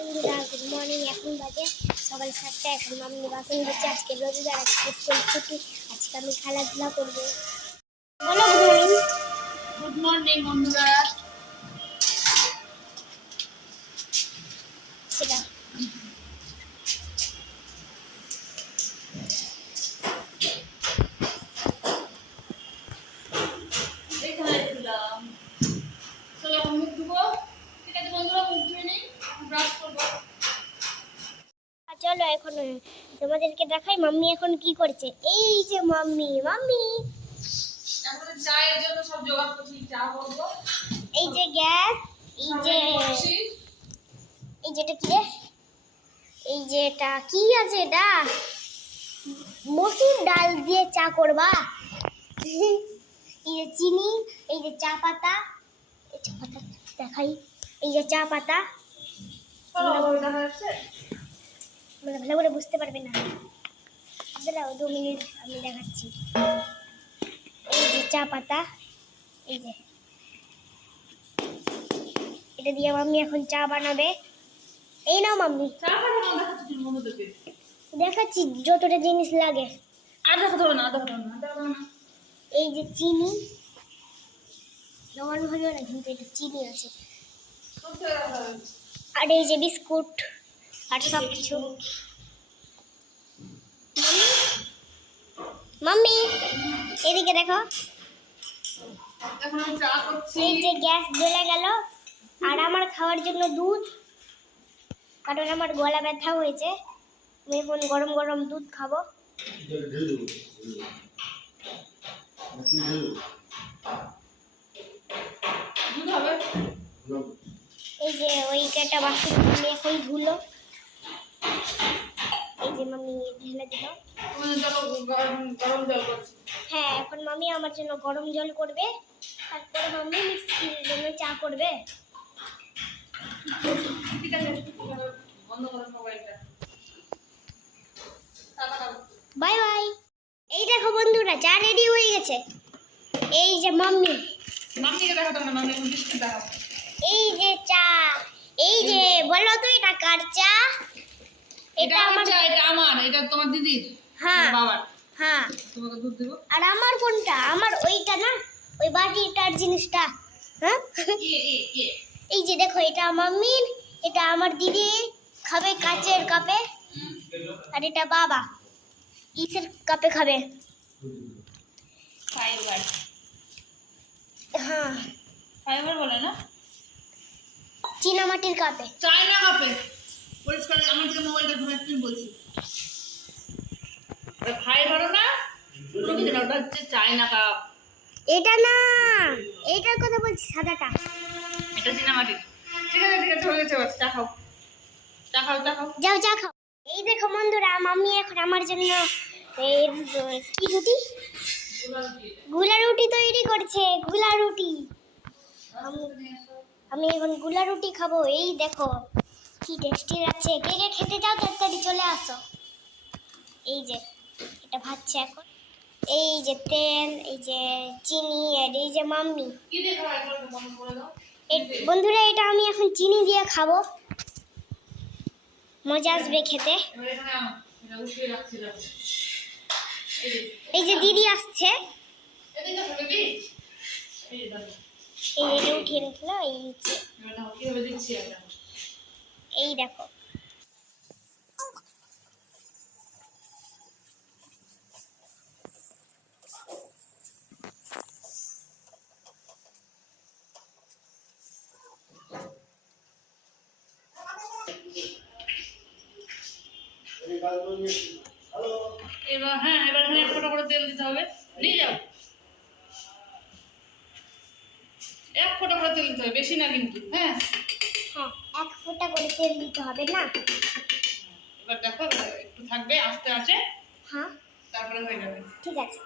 Good morning এখন বাজে সকাল সাতটা, এখন আমি নির্বাচন দিচ্ছি আজকে রবিবার আজকে ছুটি, আজকে আমি খেলাধুলা করব। বলো গুড মর্নিং গুড মর্নিং বন্ধুরা সেটা এখানে ছিলাম চলো এখন মুখ ধুবো ঠিক আছে বন্ধুরা মুখ ধুয়ে নিই ব্রাশ করব আর চলো এখন তোমাদেরকে দেখাই মাম্মি এখন কি করছে। এই যে মাম্মি মাম্মি। এখন চায়ের জন্য সব জোগাড় করছি চা করব। এই যে গ্যাস এই যে। এই যেটা কি রে? এই যে এটা কি আছে এটা? মসুর ডাল দিয়ে চা করবা। এই যে চিনি এই যে চা পাতা। এই চা পাতা দেখাই। এই যে চা পাতা চলো, ওই দেখা যাচ্ছে? মানে ভালো করে বুঝতে পারবে না। দাঁড়াও দু মিনিট আমি দেখাচ্ছি। এই যে চা পাতা এই যে। এটা দিয়ে মাম্মি এখন চা বানাবে। এই নাও মাম্মি। দেখাচ্ছি যতটা জিনিস লাগে। এই যে চিনি। জমানো হবে না কিন্তু এটা চিনি আছে। আর এই যে বিস্কুট। আর সব কিছু। মাম্মি এদিকে দেখো। এখন আমি চা করছি। এই যে গ্যাস জ্বলে গেল আর আমার খাওয়ার জন্য দুধ। কারণ আমার গলা ব্যথা হয়েছে। আমি এখন গরম গরম দুধ খাব। এই যে ওই একটা বাসন এখন ধুলো। যে মাম্মি ঢেলে দিল। হ্যাঁ এখন মামি আমার জন্য গরম জল করবে। তারপরে মাম্মি মিক্সির জন্য চা করবে। ঠিক আছে বন্ধ করো মোবাইলটা। Bye bye. এই দেখো বন্ধুরা চা রেডি হয়ে গেছে। এই যে মাম্মি মাম্মিকে মাম্মি বিস্কুট এই যে চা এই যে। বলো তো এটা কার চা? এটা আমার চা এটা আমার এটা তোমার দিদির হ্যাঁ বাবার। হ্যাঁ। তোমাকে দুধ দেবো? আর আমার কোনটা? আমার ওইটা না? ওই বাটিটার জিনিসটা হ্যাঁ? ইয়ে ইয়ে ইয়ে। এই যে দেখো এটা মাম্মির এটা আমার দিদি খাবে কাচের কাপে আর এটা বাবা। ইসের কাপে খাবে। ফাইবার। হ্যাঁ। ফাইবার বলে না? চীনামাটির কাপে। চায়না কাপে? পরিষ্কার আমার দিকে মোবাইলটা ঘুরে তুমি বলছি। ওটা ফাইবারও না? যেটা ওটা হচ্ছে চায়না কাপ। এটা না এইটার কথা বলছি সাদাটা। এটা ঠিক আছে ঠিক আছে হয়ে গেছে এবার চা খাও। চা খাও চা খাও। যাও চা খাও। এই দেখো বন্ধুরা মাম্মি এখন আমার জন্য এই কি রুটি? গুলা রুটি তৈরি করছে গুলা রুটি। আমি এখনগুলা রুটি খাব এই দেখো। কি টেস্টি লাগছে? কে কে খেতে চাও তাড়াতাড়ি চলে আসো। এই যে এটা ভাজছে এখন। এই যে তেল এই যে চিনি আর এই যে মাম্মি। বন্ধুরা এটা আমি এখন চিনি দিয়ে খাব। মজা আসবে খেতে। এই যে দিদি আসছে। এই যে উঠিয়ে রাখল এই যে। এই দেখো। এবার হ্যাঁ এবার এখানে এক ফোঁটা করে তেল দিতে হবে। নিয়ে যাও। এক ফোঁটা করে তেল দিতে হবে, বেশি না কিন্তু হ্যাঁ। হ্যাঁ এক করে তেল দিতে হবে না? এবার দেখো একটু থাকবে আস্তে আছে। হ্যাঁ। তারপরে হয়ে যাবে। ঠিক আছে।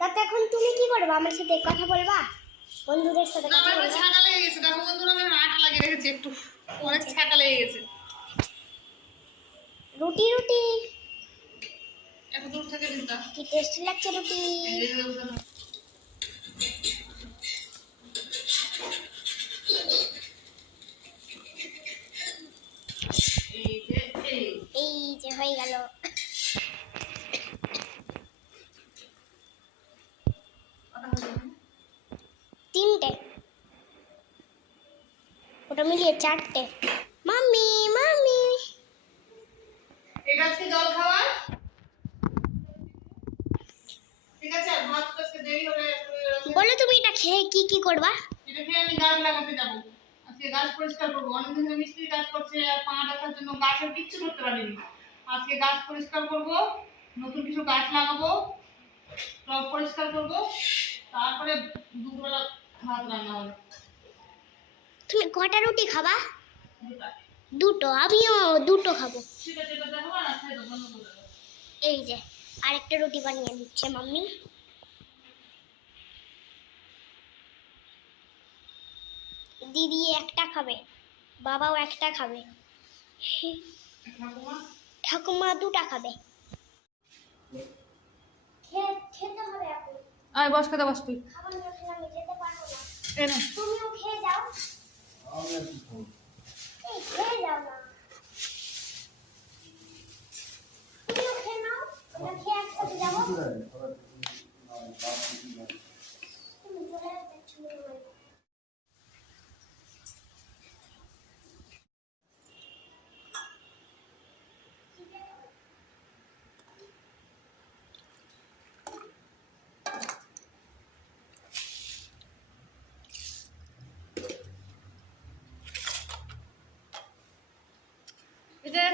তাতে এখন তুমি কি করবে? আমার সাথে কথা বলবা? বন্ধুদের সাথে না আমার ছাকা লেগে গেছে। দেখো বন্ধুরা আমি আটা লাগিয়ে রেখেছি একটু। অনেক ছাকা লেগে গেছে। রুটি রুটি। একটু দূর থেকে দিতা কি টেস্টি লাগছে রুটি? যে হয়ে গেল। তিনটে। ওটা মিলিয়ে চারটে। Mummy mummy. এটা আজকে জল খাওয়ার ঠিক আছে ভাত আজকে দেরি হবে বলো তুমি এটা খেয়ে কি কি করবা? এটা খেয়ে আমি গাছ লাগাতে যাব। আজকে গাছ পরিষ্কার করব। অনেকদিন ধরে মিস্ত্রি কাজ করছে আর পা দেখার জন্য গাছের কিচ্ছু করতে পারিনি। আজকে গাছ পরিষ্কার করব নতুন কিছু গাছ লাগাবো টব পরিষ্কার করব তারপরে দুপুরবেলা ভাত রান্না হবে। তুমি কটা রুটি খাবা? দুটো। আমিও দুটো খাব। এই যে আরেকটা রুটি বানিয়ে দিচ্ছে মাম্মি। দিদি একটা খাবে বাবাও একটা খাবে। ঠাকুমা ঠাকুমা দুটা খাবে খেতে হবে এখন। আয় বস খেতে বস তুই। খাবার না খেলে আমি যেতে পারব না। এনে তুমিও খেয়ে যাও। এই খেয়ে যাও না। তুমিও খেয়ে নাও আমরা খেয়ে একসাথে যাব। তুমি চলে যাচ্ছ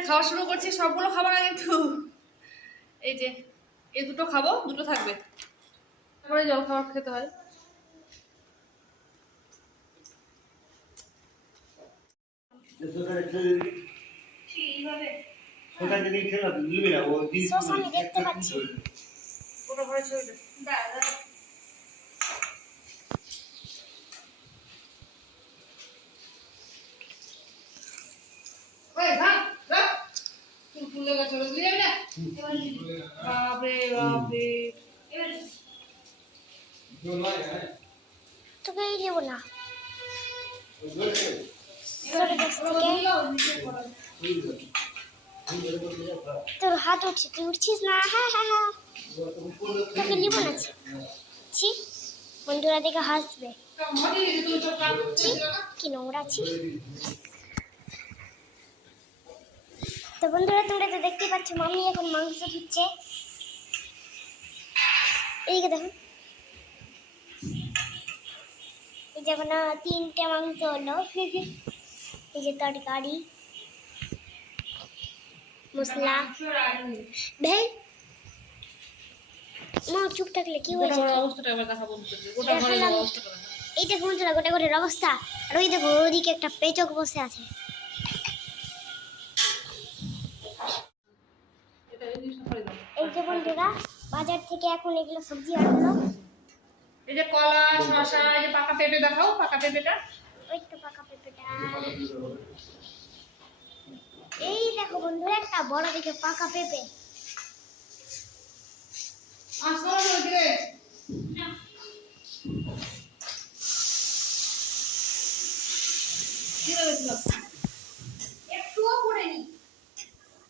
খাওয়া শুরু করছি সবগুলো খাব না কিন্তু। এই যে এই দুটো খাব দুটো থাকবে। তারপরে জল খাবার খেতে হয়। দেখতে পাচ্ছি ওটা ঘরে ছড়িয়ে দে দা দা ওই ভাগ ভাগ গেছে। বুঝলি না তোর হাত উঠছে তুই উঠছিস না। হ্যাঁ হ্যাঁ হ্যাঁ তোকে নিব না। ছি। বন্ধুরা দেখে হাসবে। কি নোংরা ছি। তো বন্ধুরা তোমরা তো দেখতে পাচ্ছ মামি এখন মাংস ধুচ্ছে এইদিকে দেখো। এই যে এখন তিনটে মাংস হলো। এই যে তরকারি মশলা। ভাই মা চুপ থাকলে কি হয়েছে। এই দেখো বন্ধুরা গোটা গোটের অবস্থা। আর ওই দেখো ওদিকে একটা পেচক বসে আছে এটা এই জিনিসটা করে দাও। এই যে বন্ধুরা বাজার থেকে এখন এগুলো সবজি আনলো এই যে কলা শসা এই যে পাকা পেঁপে দেখাও পাকা পেঁপেটা। ওই তো পাকা পেঁপেটা। এই দেখো বন্ধুরা একটা বড় দেখে পাকা পেঁপে। আসো ওদিকে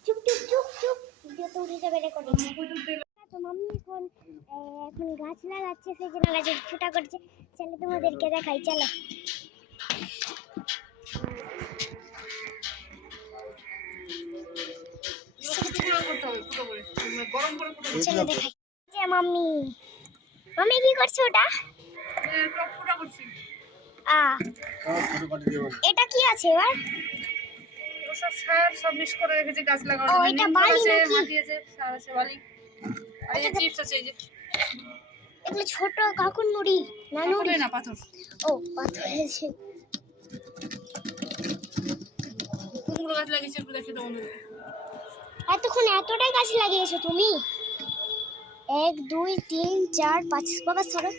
চুপ চুপ চুপ চুপ। ভিডিও তো উঠে যাবে রেকর্ডিং এখন গাছ লাগাচ্ছে সেই জন্য গাছে ফুটা করছে চলো তোমাদেরকে দেখাই চলো মাম্মি মাম্মি কি করছে ওটা ফুটা করছি আ এটা কি আছে এবার সব সার সব মিক্স করে রেখেছি গাছ লাগানোর ও, এটা বালি নাকি? মাটি আছে, সার আছে, বালি। আর এই চিপস আছে, এই যে। এগুলো ছোট কাকুর নুড়ি না নুড়ি। না, পাথর। ও পাথর হয়েছে। কোনগুলো গাছ লাগিয়েছি একটু দেখে দাও। এতক্ষণ এতটাই গাছ লাগিয়েছো তুমি? এক দুই তিন চার পাঁচ বাবা সরো।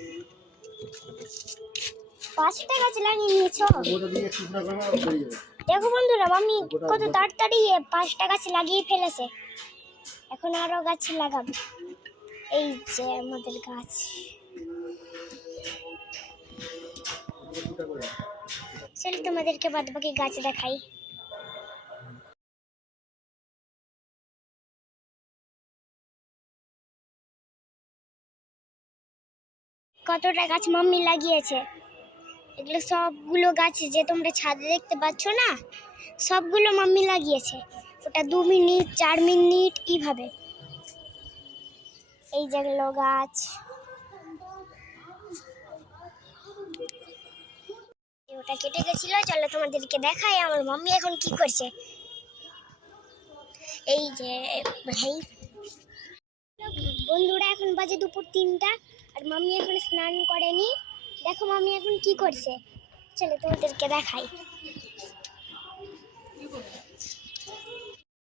পাঁচটা গাছ লাগিয়ে নিয়েছো? দেখো বন্ধুরা মাম্মি কত তাড়াতাড়ি পাঁচটা গাছ লাগিয়ে ফেলেছে। এখন আরও গাছ লাগাবে। এই যে আমাদের গাছ। চলো তোমাদেরকে বাদ বাকি গাছ দেখাই। কতটা গাছ মাম্মি লাগিয়েছে? এগুলো সবগুলো গাছ যে তোমরা ছাদে দেখতে পাচ্ছ না, সবগুলো মাম্মি লাগিয়েছে। ওটা দু মিনিট, চার মিনিট, কীভাবে? এই যেগুলো গাছ। ওটা কেটে গেছিল, চলো তোমাদেরকে দেখাই আমার মাম্মি এখন কি করছে। এই যে, ভাই। বন্ধুরা, এখন বাজে দুপুর তিনটা, আর মাম্মি এখন স্নান করেনি। দেখো মাম্মি এখন কি করছে। চলো তোমাদেরকে দেখাই।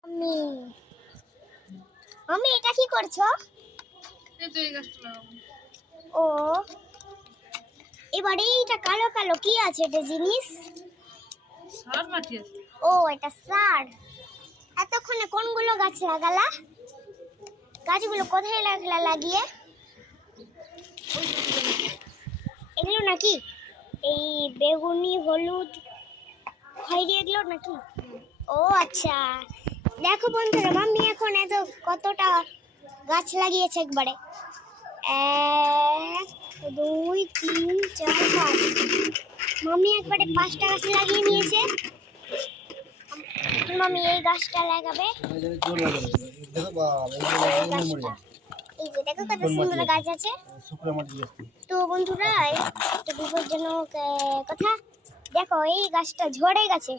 মাম্মি। মাম্মি, এটা কি করছ এই তো এই গাছটা লাগাবো ও। এবারে এইটা কালো কালো কি আছে এটা জিনিস? সার মাটি আছে ও এটা সার। এতক্ষণে কোনগুলো গাছ লাগালা? গাছগুলো কোথায় লাগলা লাগিয়ে? এগুলো নাকি? এই বেগুনি হলুদ। খয়েরি এগুলো নাকি? ও আচ্ছা। দেখো বন্ধুরা মাম্মি এখন এত কতটা গাছ লাগিয়েছে একবারে। এক দুই তিন চার পাঁচ। মাম্মি একবারে পাঁচটা গাছ লাগিয়ে নিয়েছে। মামি এই গাছটা লাগাবে। দেখো বাবা এই যে দেখো কত সুন্দর গাছ আছে। তো বন্ধুরা একটা বিপজ্জনক আহ, কথা। দেখো এই গাছটা ঝরে গেছে।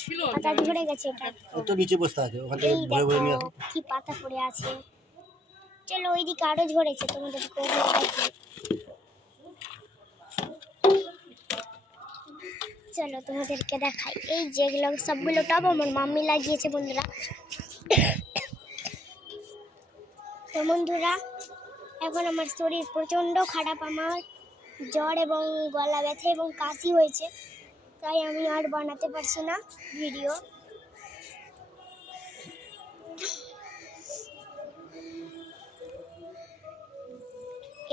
ছিল। পাতা ঝরে গেছে এটা। তো নিচে বসতে আছে? ওখান ভরে ভরে নিয়ে কি পাতা পড়ে আছে। চলো ওইদিকে আরও ঝরেছে দেখাই। চলো তোমাদেরকে দেখাই। এই যেগুলো সবগুলো টব আমার মাম্মি লাগিয়েছে বন্ধুরা। তো বন্ধুরা, এখন আমার শরীর প্রচণ্ড খারাপ, আমার জ্বর এবং গলা ব্যথা এবং কাশি হয়েছে, তাই আমি আর বানাতে পারছি না ভিডিও।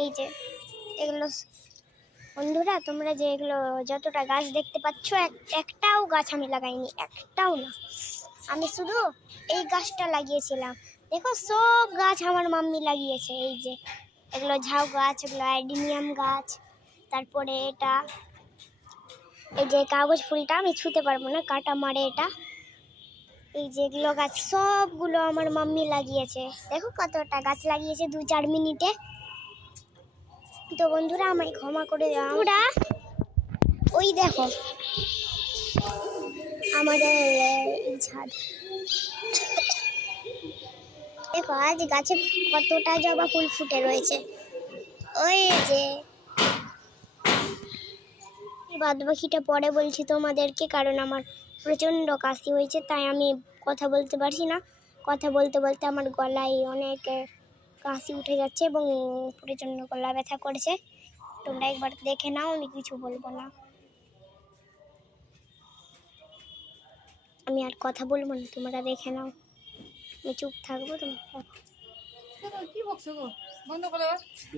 এই যে, এগুলো বন্ধুরা, তোমরা যে এগুলো যতটা গাছ দেখতে পাচ্ছ একটাও গাছ আমি লাগাইনি, একটাও না। আমি শুধু এই গাছটা লাগিয়েছিলাম। দেখো, সব গাছ আমার মাম্মি লাগিয়েছে, এই যে। এগুলো ঝাউ গাছ, এগুলো অ্যাডিনিয়াম গাছ, তারপরে এটা, এই যে কাগজ ফুলটা আমি ছুতে পারব না, কাটা মারে এটা। এই যে এগুলো গাছ, সবগুলো আমার মাম্মি লাগিয়েছে। দেখো কতটা গাছ লাগিয়েছে দু চার মিনিটে। তো বন্ধুরা, আমায় ক্ষমা করে দাও। ওই দেখো, আমাদের, এই ছাদ। দেখো, আজ গাছে কতটা জবা ফুল ফুটে রয়েছে। ওই যে বাদ বাকিটা পরে বলছি তোমাদেরকে, কারণ আমার প্রচণ্ড কাশি হয়েছে, তাই আমি কথা বলতে পারছি না। কথা বলতে বলতে আমার গলায় অনেক কাশি উঠে যাচ্ছে এবং প্রচণ্ড গলা ব্যথা করছে। তোমরা একবার দেখে নাও আমি কিছু বলব না। আমি আর কথা বলব না তোমরা দেখে নাও। আমি চুপ থাকব তোমরা।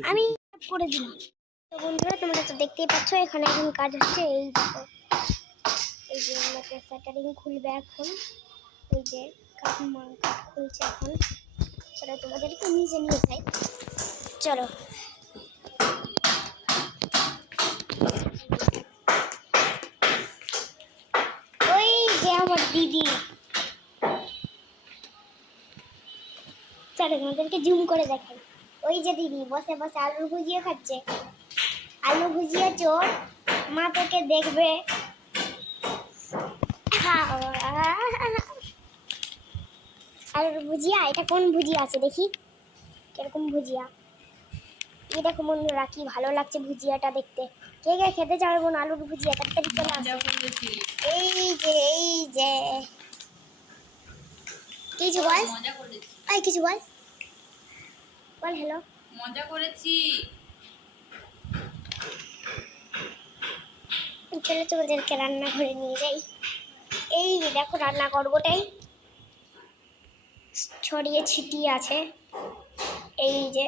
আমি করে দিলাম। তো বন্ধুরা তোমরা তো দেখতেই পাচ্ছ এখানে এখন কাজ হচ্ছে। এই দেখো এই যে আমাকে স্যাটারিং খুলবে এখন। এই যে কাঠ মা- খুলছে এখন। চলো তোমাদেরকে নিচে নিয়ে যাই চলো ওই যে আমার দিদি চলো তোমাদেরকে জুম করে দেখাই ওই যে দিদি বসে বসে আলু ভুজিয়ে খাচ্ছে আলু ভুজিয়ে চোর মা তোকে দেখবে আলুর ভুজিয়া এটা কোন ভুজিয়া আছে দেখি? কীরকম ভুজিয়া? এই দেখো বন্ধুরা কি ভালো লাগছে ভুজিয়াটা দেখতে। কে কে খেতে যাবে বোন আলুর ভুজিয়া? তাড়াতাড়ি চলে আসে। এই যে এই যে। কিছু বল? এই কিছু বল। বল হ্যালো মজা করেছি। চলো তোমাদেরকে রান্নাঘরে নিয়ে যাই। এই দেখো রান্না করবোটাই। ছড়িয়ে ছিটিয়ে আছে। এই যে।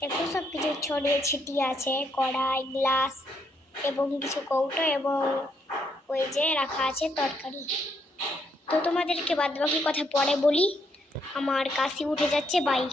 দেখো সব কিছু ছড়িয়ে ছিটিয়ে আছে, কড়াই, গ্লাস এবং কিছু কৌটো এবং ওই যে রাখা আছে তরকারি। তো তোমাদেরকে বাদবাকি কথা পরে বলি। আমার কাশি উঠে যাচ্ছে, বাই।